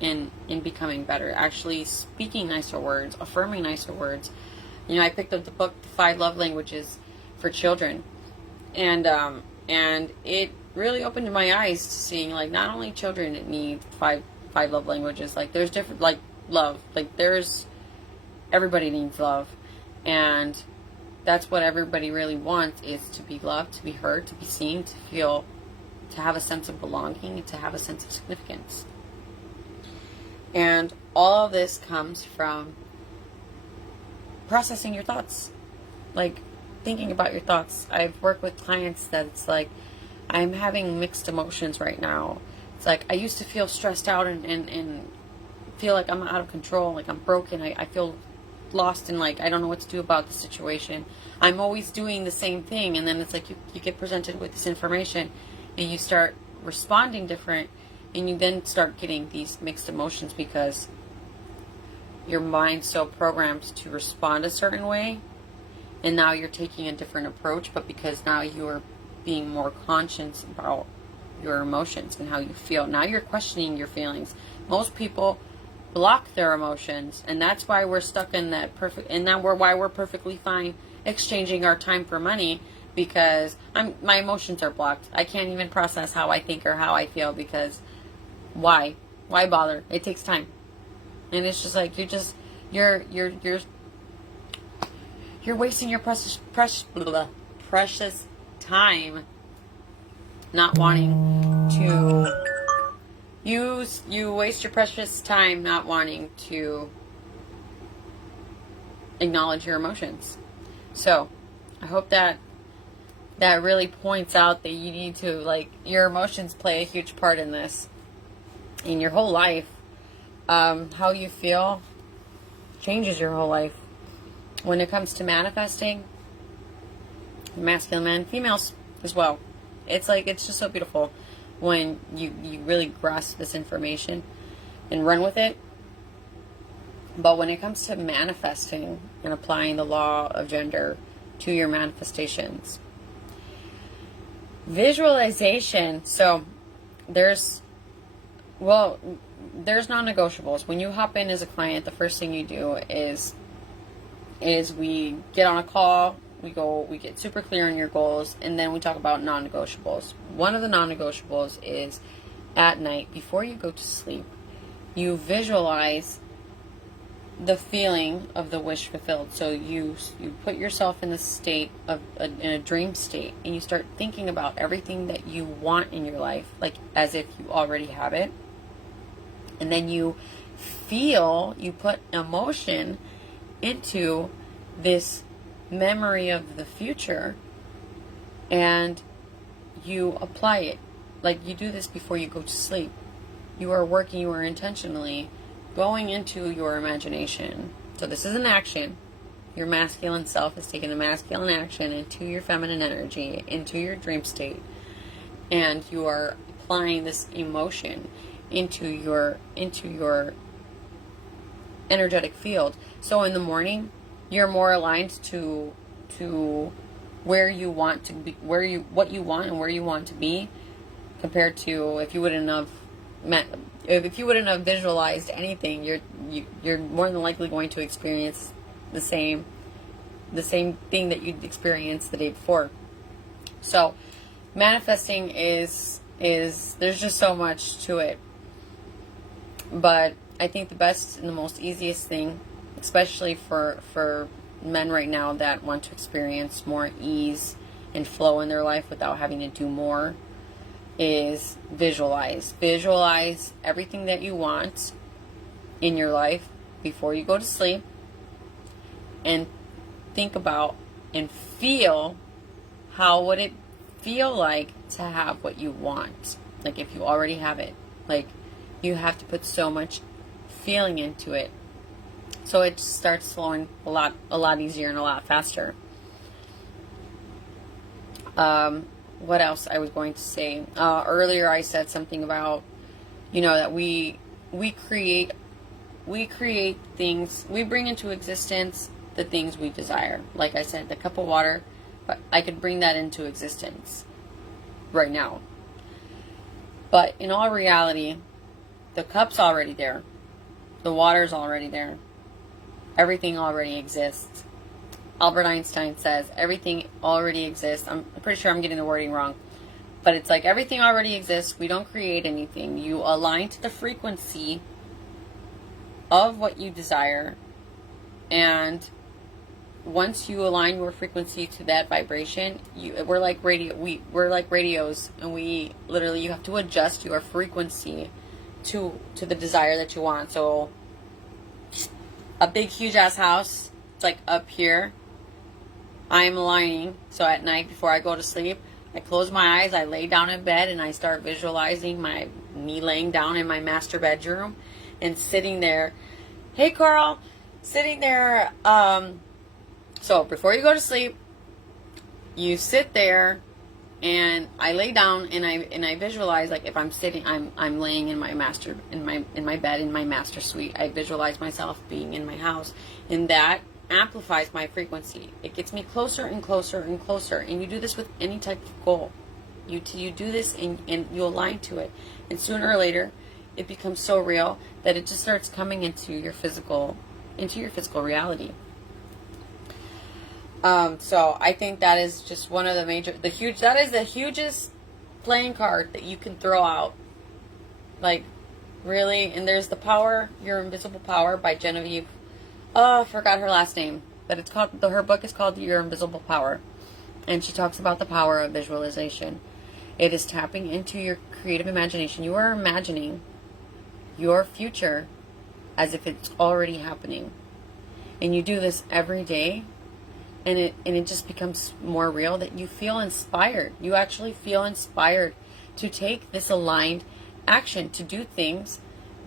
in becoming better, actually speaking nicer words, affirming nicer words. You know, I picked up the book, The 5 Love Languages for Children, and it really opened my eyes to seeing, like, not only children need five love languages, like there's different, like love, like there's, everybody needs love, and that's what everybody really wants, is to be loved, to be heard, to be seen, to feel, to have a sense of belonging, to have a sense of significance. And all of this comes from processing your thoughts, like thinking about your thoughts. I've worked with clients that it's like, I'm having mixed emotions right now. It's like, I used to feel stressed out and feel like I'm out of control, like I'm broken. I feel lost and like I don't know what to do about the situation. I'm always doing the same thing, and then it's like you get presented with this information and you start responding different, and you then start getting these mixed emotions because your mind's so programmed to respond a certain way, and now you're taking a different approach, but because now you're being more conscious about your emotions and how you feel, now you're questioning your feelings. Most people block their emotions, and that's why we're stuck in that why we're perfectly fine exchanging our time for money, because my emotions are blocked. I can't even process how I think or how I feel, because why bother? It takes time. And it's just like you're wasting your precious time not wanting to you waste your precious time not wanting to acknowledge your emotions. So I hope that really points out that you need to, like, your emotions play a huge part in this, in your whole life. How you feel changes your whole life. When it comes to manifesting, masculine men, females as well, it's like, it's just so beautiful when you really grasp this information and run with it. But when it comes to manifesting and applying the law of gender to your manifestations, visualization, so there's non-negotiables. When you hop in as a client, the first thing you do is we get on a call, we get super clear on your goals, and then we talk about non-negotiables. One of the non-negotiables is at night, before you go to sleep, you visualize the feeling of the wish fulfilled. So you put yourself in the state of in a dream state, and you start thinking about everything that you want in your life, like as if you already have it. And then you put emotion into this memory of the future, and you apply it. Like, you do this before you go to sleep. You are intentionally going into your imagination. So this is an action. Your masculine self is taking a masculine action into your feminine energy, into your dream state, and you are applying this emotion into your energetic field. So in the morning, you're more aligned to where you want to be, what you want and where you want to be, compared to if you wouldn't have visualized anything, you're more than likely going to experience the same thing that you'd experienced the day before. So manifesting is there's just so much to it. But I think the best and the most easiest thing, especially for men right now that want to experience more ease and flow in their life without having to do more, is visualize. Visualize everything that you want in your life before you go to sleep, and think about and feel how would it feel like to have what you want. Like if you already have it, like you have to put so much feeling into it, so it starts flowing a lot easier and a lot faster. What else I was going to say? Earlier I said something about, that we create things, we bring into existence the things we desire. Like I said, the cup of water, but I could bring that into existence right now. But in all reality, the cup's already there. The water's already there. Everything already exists. Albert Einstein says everything already exists. I'm pretty sure I'm getting the wording wrong. But it's like everything already exists. We don't create anything. You align to the frequency of what you desire. And once you align your frequency to that vibration, we're like radios, and we literally, you have to adjust your frequency to the desire that you want. So a big huge ass house, it's like up here, I am aligning. So at night before I go to sleep, I close my eyes, I lay down in bed, and I start visualizing me laying down in my master bedroom and sitting there. Hey Carl, sitting there. So before you go to sleep, you sit there, and I lay down, and I visualize, like if I'm sitting, I'm laying in my bed in my master suite. I visualize myself being in my house, and that amplifies my frequency. It gets me closer and closer and closer. And you do this with any type of goal. You do this, and you align to it, and sooner or later, it becomes so real that it just starts coming into your physical reality. So I think that is just one of that is the hugest playing card that you can throw out. Like, really. And there's The Power, Your Invisible Power by Genevieve. Oh, I forgot her last name. But it's called, her book is called Your Invisible Power. And she talks about the power of visualization. It is tapping into your creative imagination. You are imagining your future as if it's already happening. And you do this every day. And it just becomes more real, that you feel inspired. You actually feel inspired to take this aligned action, to do things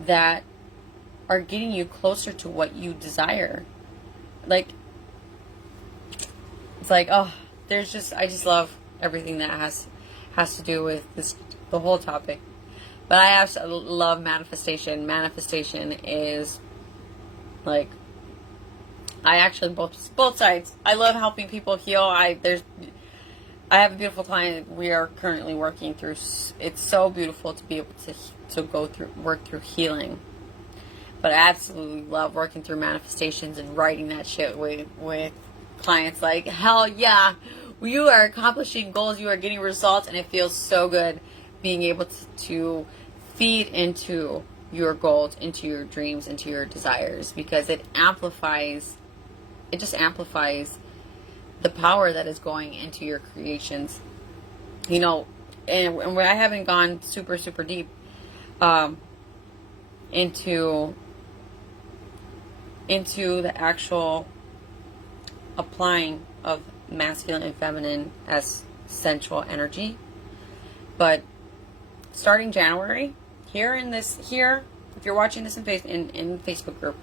that are getting you closer to what you desire. Like, it's like, oh, I just love everything that has to do with the whole topic. But I absolutely love manifestation. Manifestation is like, I actually both sides. I love helping people heal. I have a beautiful client we are currently working through. It's so beautiful to be able to work through healing. But I absolutely love working through manifestations and writing that shit with clients. Like, hell yeah, you are accomplishing goals, you are getting results, and it feels so good being able to feed into your goals, into your dreams, into your desires, because it just amplifies the power that is going into your creations. And where I haven't gone super, super deep into the actual applying of masculine and feminine as sensual energy. But starting January, if you're watching this in Facebook group,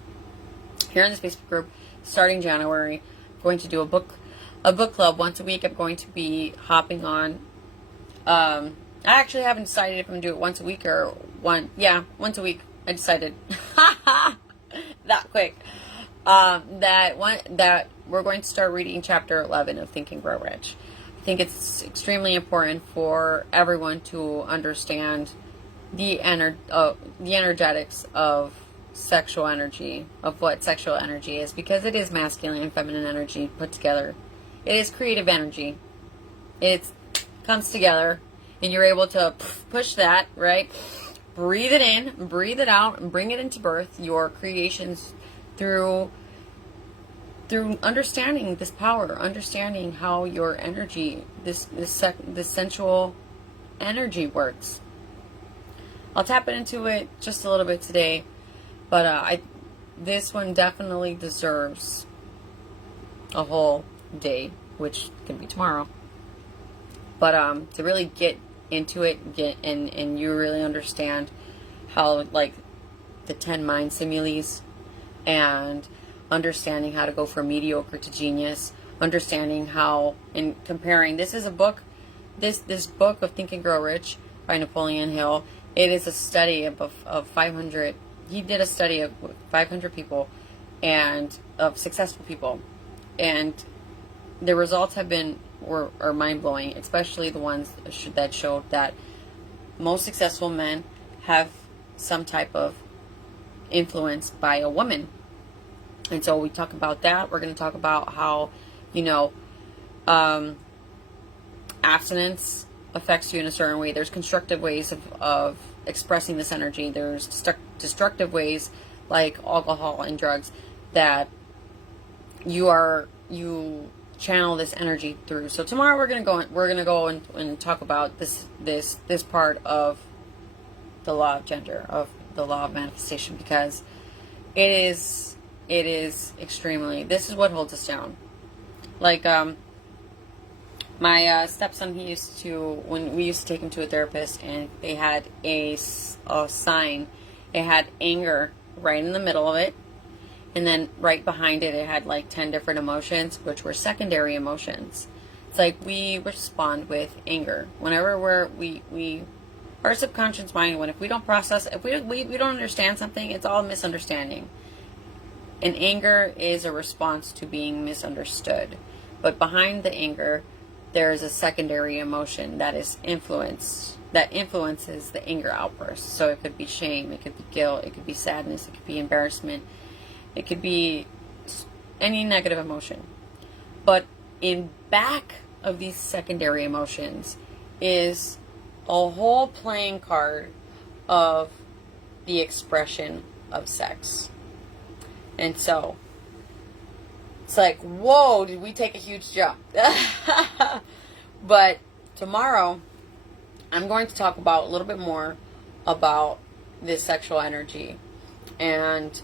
here in this Facebook group, starting January, I'm going to do a book club once a week. I'm going to be hopping on. I actually haven't decided if I'm going to do it once a week or once a week. I decided. That quick. That we're going to start reading chapter 11 of Think and Grow Rich. I think it's extremely important for everyone to understand the energetics of sexual energy, of what sexual energy is, because it is masculine and feminine energy put together. It is creative energy. It comes together, and you're able to push that, right? Breathe it in, breathe it out, and bring it into birth, your creations, through understanding this power, understanding how your energy, this sensual energy works. I'll tap into it just a little bit today, but this one definitely deserves a whole day, which can be tomorrow. But to really get into it, and you really understand how, like, the 10 mind similes, and understanding how to go from mediocre to genius, understanding how, and comparing. This is a book, this book of Think and Grow Rich by Napoleon Hill. It is a study of 500. He did a study of 500 people, and of successful people, and the results have been are mind-blowing, especially the ones that showed that most successful men have some type of influence by a woman. And so we talk about that. We're going to talk about how, abstinence affects you in a certain way. There's constructive ways of expressing this energy. There's destructive ways, like alcohol and drugs, that you channel this energy through. So tomorrow we're gonna go and talk about this part of the law of gender, of the law of manifestation, because it is extremely, this is what holds us down. Like, my stepson, when we used to take him to a therapist, and they had a sign. It had anger right in the middle of it, and then right behind it, it had like 10 different emotions, which were secondary emotions. It's like we respond with anger whenever our subconscious mind, if we don't process, if we don't understand something, it's all misunderstanding. And anger is a response to being misunderstood. But behind the anger, there is a secondary emotion that influences the anger outburst. So it could be shame, it could be guilt, it could be sadness, it could be embarrassment, it could be any negative emotion. But in back of these secondary emotions is a whole playing card of the expression of sex. And so it's like, whoa, did we take a huge jump? But tomorrow I'm going to talk about a little bit more about this sexual energy, and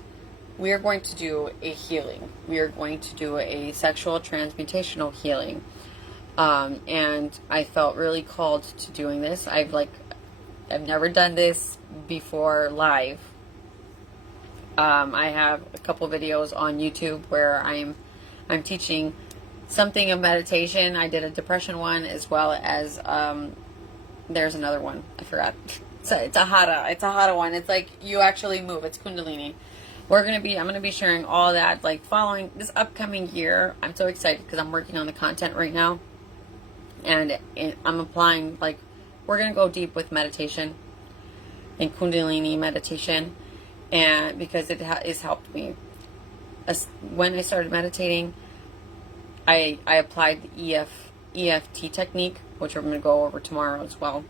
we are going to do a healing. We are going to do a sexual transmutational healing. And I felt really called to doing this. I've never done this before live. I have a couple videos on YouTube where I'm teaching something of meditation. I did a depression one, as well as there's another one. I forgot. It's a hatha one. It's like you actually move. It's Kundalini. I'm gonna be sharing all that, like, following this upcoming year. I'm so excited because I'm working on the content right now, and I'm applying, like, we're gonna go deep with meditation and Kundalini meditation, and because it has helped me. When I started meditating, I applied the EFT technique, which we're going to go over tomorrow as well,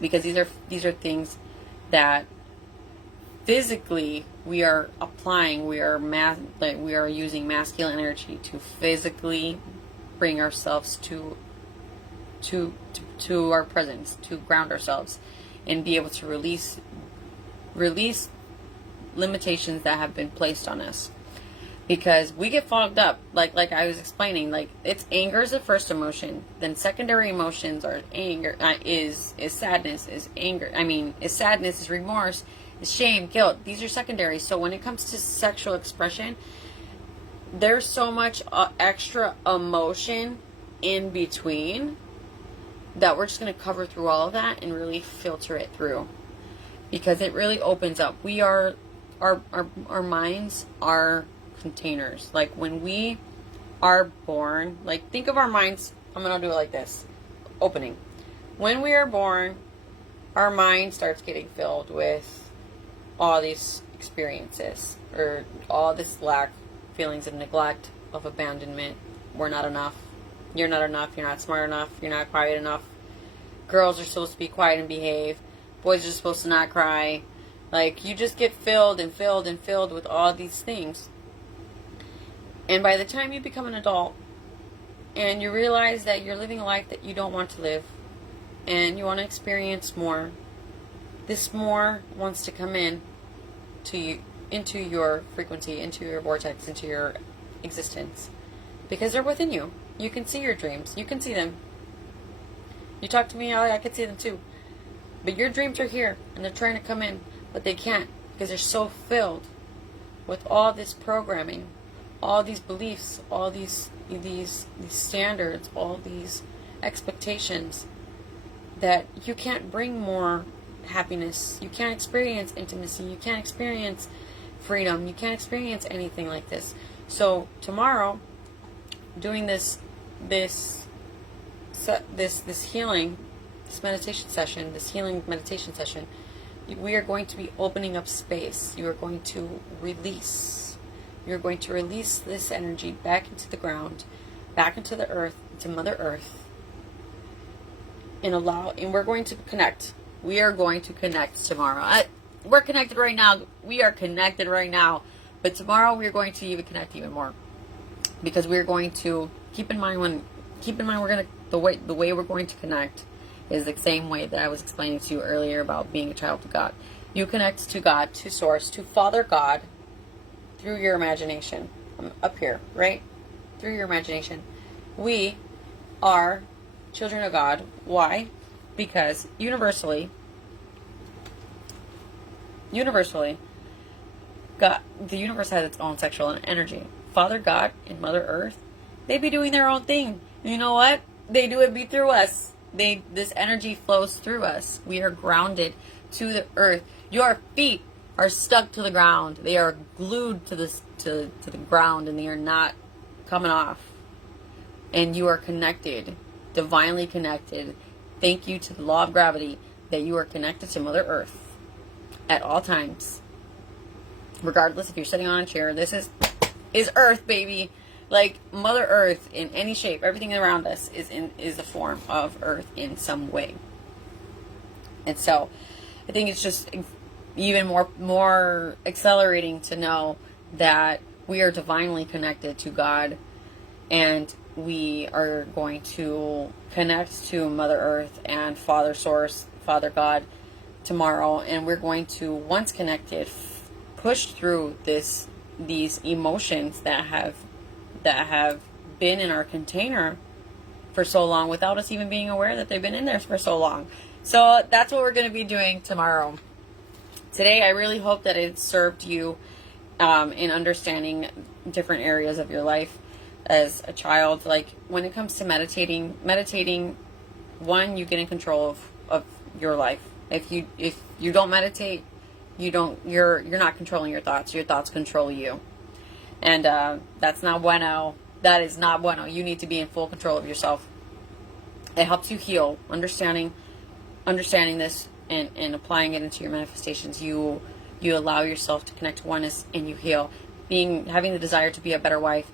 because these are things that physically we are applying. We are using masculine energy to physically bring ourselves to our presence, to ground ourselves, and be able to release limitations that have been placed on us, because we get fogged up, like I was explaining. Like, it's anger is the first emotion, then secondary emotions are anger, is sadness, is anger, is sadness, is remorse, is shame, guilt. These are secondary. So when it comes to sexual expression, there's so much extra emotion in between that we're just going to cover through all of that and really filter it through, because it really opens up. our minds are containers. Like when we are born, like think of our minds, I'm going to do it like this. Opening. When we are born, our mind starts getting filled with all these experiences, or all this lack, feelings of neglect, of abandonment. We're not enough. You're not enough. You're not smart enough. You're not quiet enough. Girls are supposed to be quiet and behave. Boys are supposed to not cry. Like, you just get filled and filled and filled with all these things. And by the time you become an adult and you realize that you're living a life that you don't want to live, and you want to experience more, this more wants to come in to you, into your frequency, into your vortex, into your existence. Because they're within you. You can see your dreams. You can see them. You talk to me, I can see them too. But your dreams are here, and they're trying to come in, but they can't, because they're so filled with all this programming, all these beliefs, all these standards, all these expectations, that you can't bring more happiness. You can't experience intimacy. You can't experience freedom. You can't experience anything like this. So tomorrow, doing this healing, this meditation session, this healing meditation session, we are going to be opening up space. You are going to release. You're going to release this energy back into the ground, back into the earth, into Mother Earth, and we're going to connect. We are going to connect tomorrow. We're connected right now. We are connected right now. But tomorrow we're going to even connect even more. Because we're going to keep in mind the way we're going to connect is the same way that I was explaining to you earlier about being a child of God. You connect to God, to Source, to Father God through your imagination. Up here, right? Through your imagination. We are children of God. Why? Because universally, God, the universe has its own sexual energy. Father God and Mother Earth, they be doing their own thing. You know what? They do it be through us. This energy flows through us. We are grounded to the earth. Your feet are stuck to the ground. They are glued to the ground, and they are not coming off. And you are connected, divinely connected. Thank you to the law of gravity that you are connected to Mother Earth at all times. Regardless if you're sitting on a chair, this is Earth, baby. Like Mother Earth in any shape, everything around us is a form of Earth in some way. And so I think it's just even more accelerating to know that we are divinely connected to God, and we are going to connect to Mother Earth and Father Source, Father God tomorrow, and we're going to, once connected, push through these emotions that have been in our container for so long without us even being aware that they've been in there for so long. So that's what we're going to be doing tomorrow. Today, I really hope that it served you in understanding different areas of your life as a child. Like when it comes to meditating, one, you get in control of your life. If you don't meditate, you're not controlling your thoughts. Your thoughts control you. And that's not bueno. That is not bueno. You need to be in full control of yourself. It helps you heal. Understanding this and applying it into your manifestations, you allow yourself to connect to oneness, and you heal. Having the desire to be a better wife,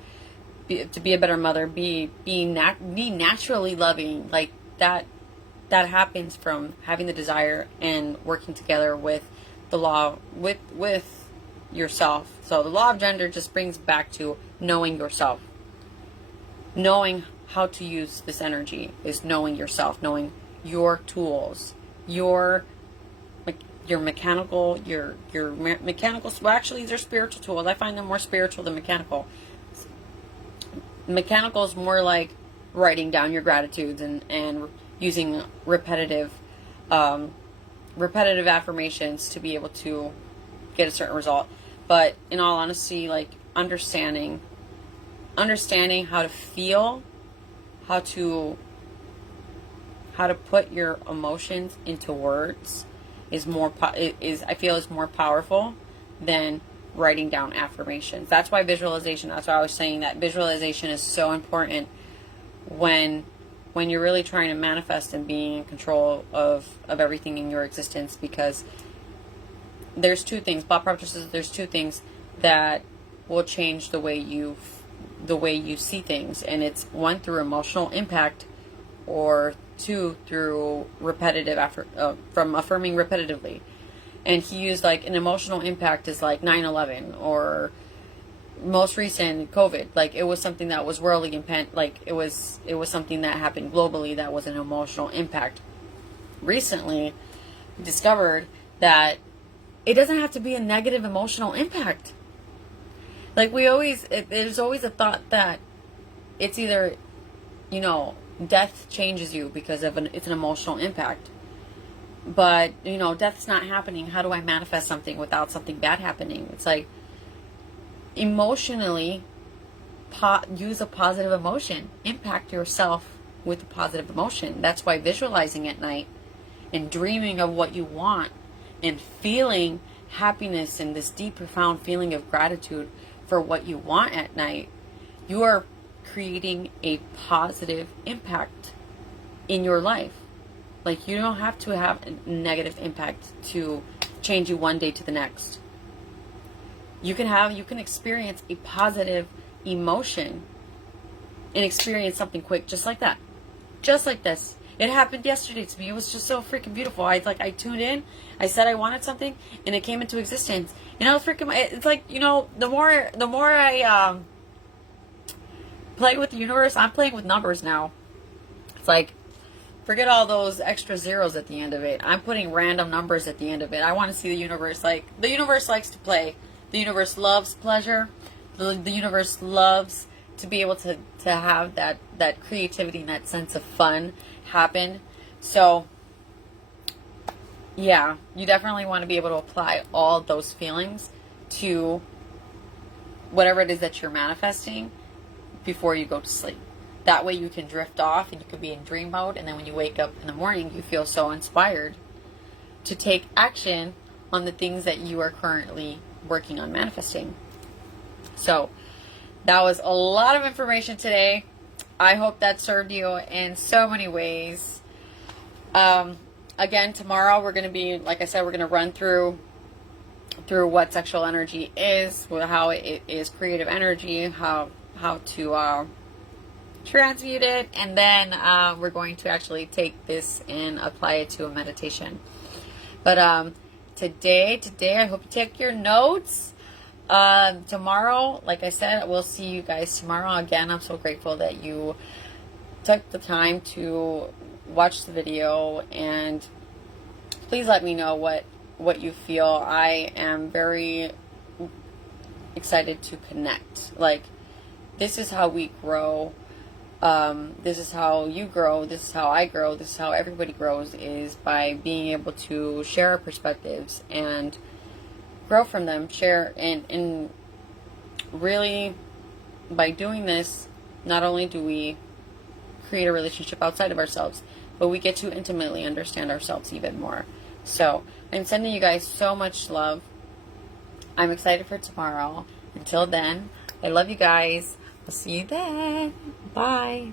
to be a better mother, be naturally loving, like that happens from having the desire and working together with the law, with yourself. So the law of gender just brings back to knowing yourself. Knowing how to use this energy is knowing yourself, knowing your tools, your mechanical, your mechanical. Well, actually, these are spiritual tools. I find them more spiritual than mechanical. Mechanical is more like writing down your gratitudes and using repetitive affirmations to be able to get a certain result. But in all honesty, like understanding how to feel, how to put your emotions into words is more powerful than writing down affirmations. That's why visualization, that's why I was saying that visualization is so important when you're really trying to manifest and being in control of everything in your existence, because there's two things, Bob Proctor says there's two things that will change the way you see things, and it's one, through emotional impact, or two, through repetitive from affirming repetitively. And he used like an emotional impact is like 9/11, or most recent COVID. Like it was something that was worldly impact, like it was something that happened globally that was an emotional impact. Recently discovered that it doesn't have to be a negative emotional impact. Like there's always a thought that it's either, death changes you because it's an emotional impact. But, death's not happening. How do I manifest something without something bad happening? It's like, emotionally, use a positive emotion. Impact yourself with a positive emotion. That's why visualizing at night and dreaming of what you want and feeling happiness and this deep, profound feeling of gratitude for what you want at night, you are creating a positive impact in your life. Like, you don't have to have a negative impact to change you one day to the next. You can experience a positive emotion and experience something quick, just like that. Just like this. It happened yesterday to me. It was just so freaking beautiful. I tuned in, I said I wanted something, and it came into existence. And I was freaking, it's like, the more I play with the universe, I'm playing with numbers now. It's like, forget all those extra zeros at the end of it. I'm putting random numbers at the end of it. I want to see the universe. Like, the universe likes to play. The universe loves pleasure. The universe loves to be able to have that creativity and that sense of fun happen. So, yeah, you definitely want to be able to apply all those feelings to whatever it is that you're manifesting before you go to sleep. That way you can drift off and you can be in dream mode, and then when you wake up in the morning, you feel so inspired to take action on the things that you are currently working on manifesting. So that was a lot of information today. I hope that served you in so many ways. Again, tomorrow we're going to be, like I said, we're going to run through what sexual energy is, how it is creative energy, how to transmute it, and then we're going to actually take this and apply it to a meditation. But today I hope you take your notes. Tomorrow, like I said, we'll see you guys tomorrow. Again, I'm so grateful that you took the time to watch the video, and please let me know what you feel. I am very excited to connect. Like, this is how we grow. This is how you grow. This is how I grow. This is how everybody grows, is by being able to share our perspectives and grow from them. Share, and really, by doing this, not only do we create a relationship outside of ourselves, but we get to intimately understand ourselves even more. So I'm sending you guys so much love. I'm excited for tomorrow. Until then, I love you guys. I'll see you then. Bye.